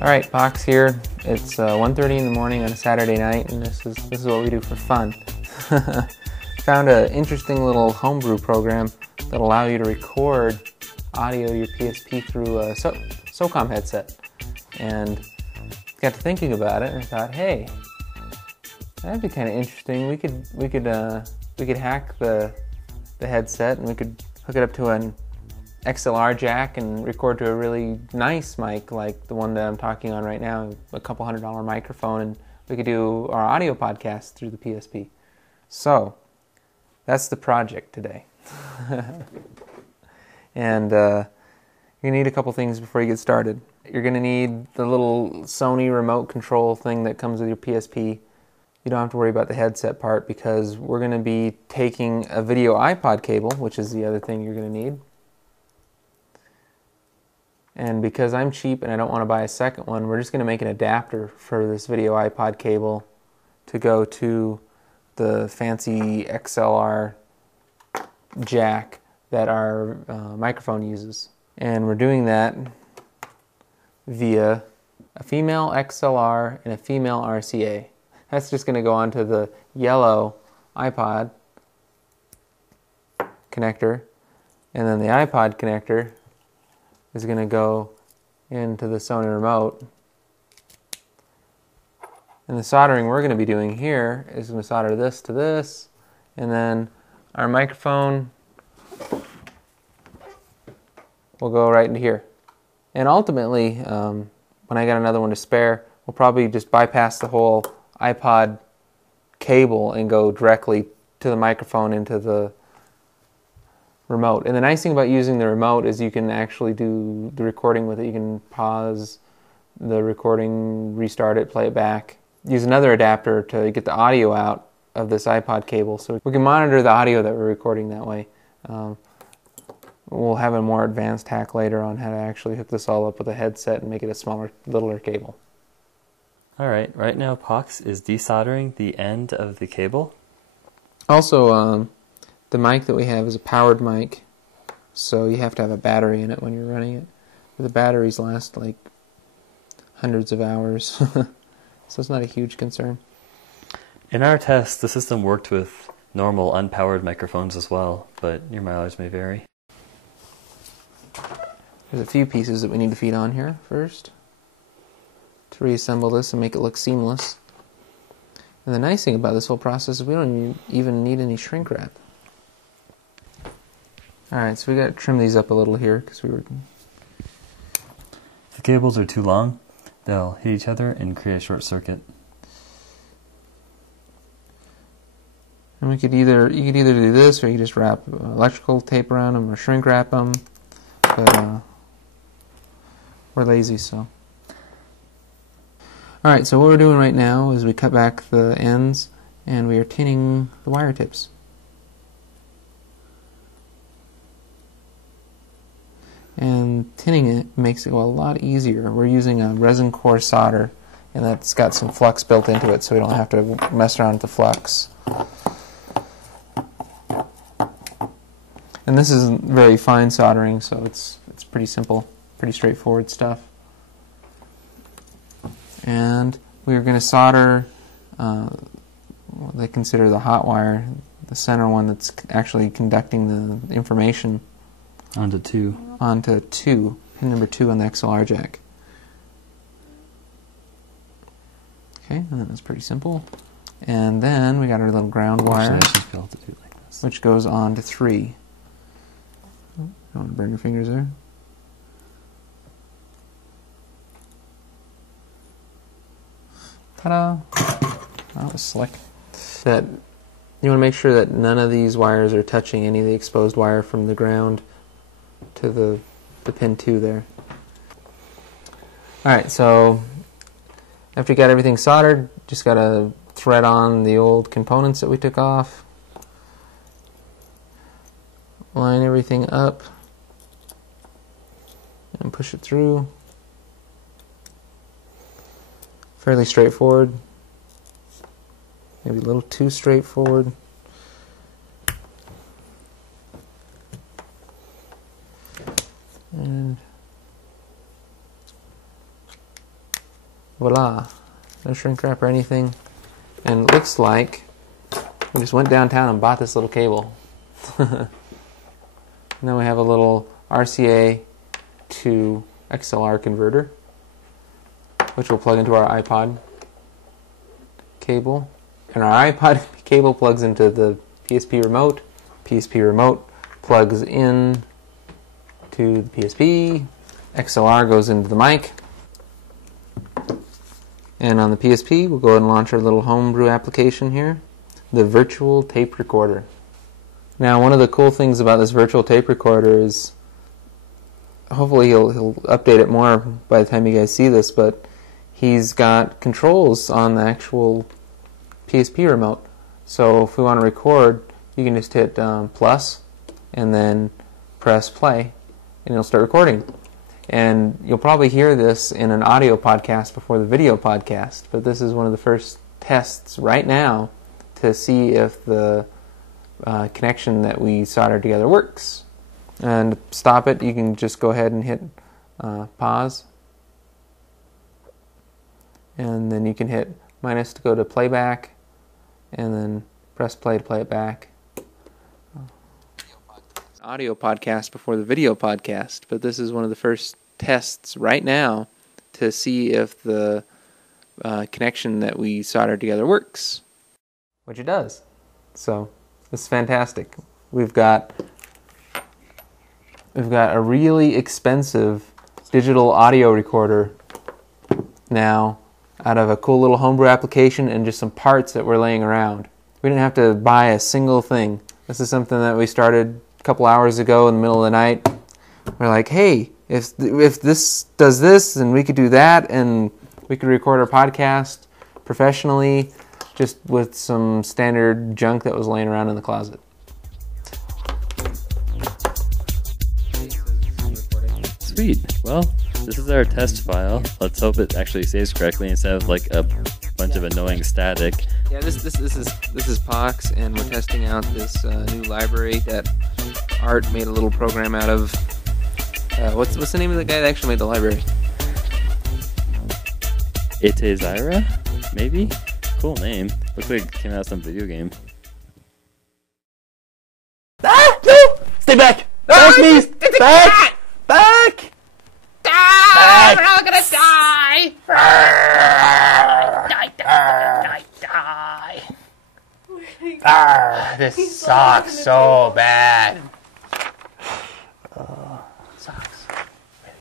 Alright, Box here. It's 1:30 in the morning on a Saturday night, and this is what we do for fun. Found an interesting little homebrew program that allows you to record audio to your PSP through a SOCOM headset. And got to thinking about it, and I thought, hey, that'd be kind of interesting. We could hack the headset, and we could hook it up to an XLR jack and record to a really nice mic like the one that I'm talking on right now, a couple $100 microphone, and we could do our audio podcast through the PSP. So that's the project today. And you're going to need a couple things before you get started. You're going to need the little Sony remote control thing that comes with your PSP. You don't have to worry about the headset part because we're going to be taking a video iPod cable, which is the other thing you're going to need. And because I'm cheap and I don't want to buy a second one, we're just going to make an adapter for this video iPod cable to go to the fancy XLR jack that our microphone uses. And we're doing that via a female XLR and a female RCA. That's just going to go onto the yellow iPod connector, and then the iPod connector is going to go into the Sony remote. And the soldering we're going to be doing here is going to solder this to this, and then our microphone will go right into here. And ultimately, when I got another one to spare, we'll probably just bypass the whole iPod cable and go directly to the microphone into the remote. And the nice thing about using the remote is you can actually do the recording with it. You can pause the recording, restart it, play it back. Use another adapter to get the audio out of this iPod cable so we can monitor the audio that we're recording that way. We'll have a more advanced hack later on how to actually hook this all up with a headset and make it a smaller, littler cable. Alright, right now Pox is desoldering the end of the cable. Also, the mic that we have is a powered mic, so you have to have a battery in it when you're running it. But the batteries last like hundreds of hours, so it's not a huge concern. In our test, the system worked with normal unpowered microphones as well, but your mileage may vary. There's a few pieces that we need to feed on here first to reassemble this and make it look seamless. And the nice thing about this whole process is we don't even need any shrink wrap. Alright, so we got to trim these up a little here because we were... If the cables are too long, they'll hit each other and create a short circuit. And you could either do this, or you could just wrap electrical tape around them, or shrink wrap them. But we're lazy, so. Alright, so what we're doing right now is we cut back the ends, and we are tinning the wire tips. And tinning it makes it go a lot easier. We're using a resin core solder, and that's got some flux built into it, so we don't have to mess around with the flux. And this is very fine soldering, so it's pretty simple, pretty straightforward stuff. And we're going to solder what they consider the hot wire, the center one that's actually conducting the information Onto two, pin number 2 on the XLR jack. Okay, and that's pretty simple. And then we got our little ground wire, actually, I should be able to do it like this, which goes on to 3. Don't want to burn your fingers there. Ta-da! That was slick. That you want to make sure that none of these wires are touching any of the exposed wire from the ground to the pin 2 there. Alright, so after you got everything soldered, just got to thread on the old components that we took off. line everything up and push it through. Fairly straightforward. Maybe a little too straightforward. And voila. No shrink wrap or anything. And it looks like we just went downtown and bought this little cable. Now we have a little RCA to XLR converter, which will plug into our iPod cable. And our iPod cable plugs into the PSP remote. PSP remote plugs in to the PSP. XLR goes into the mic. And on the PSP, we'll go ahead and launch our little homebrew application here, the virtual tape recorder. Now, one of the cool things about this virtual tape recorder is, hopefully he'll update it more by the time you guys see this, but he's got controls on the actual PSP remote. So if we want to record, you can just hit plus and then press play, and it'll start recording. And you'll probably hear this in an audio podcast before the video podcast, but this is one of the first tests right now to see if the connection that we soldered together works. And to stop it, you can just go ahead and hit pause, and then you can hit minus to go to playback, and then press play to play it back. Audio podcast before the video podcast, but this is one of the first tests right now to see if the connection that we soldered together works, which it does. So this is fantastic. We've got a really expensive digital audio recorder now out of a cool little homebrew application and just some parts that were laying around. We didn't have to buy a single thing. This is something that we started a couple hours ago in the middle of the night. We're like, hey, if this does this, then we could do that, and we could record our podcast professionally just with some standard junk that was laying around in the closet. Sweet. Well, this is our test file. Let's hope it actually saves correctly instead of like a bunch of annoying static. Yeah, this is Pox, and we're testing out this new library that Art made a little program out of. What's the name of the guy that actually made the library? Itezira? Maybe? Cool name. Looks like it came out of some video game. Ah! No! Stay back! Back, please! Back! Back! Die! We're all gonna die! Die! This sucks so bad.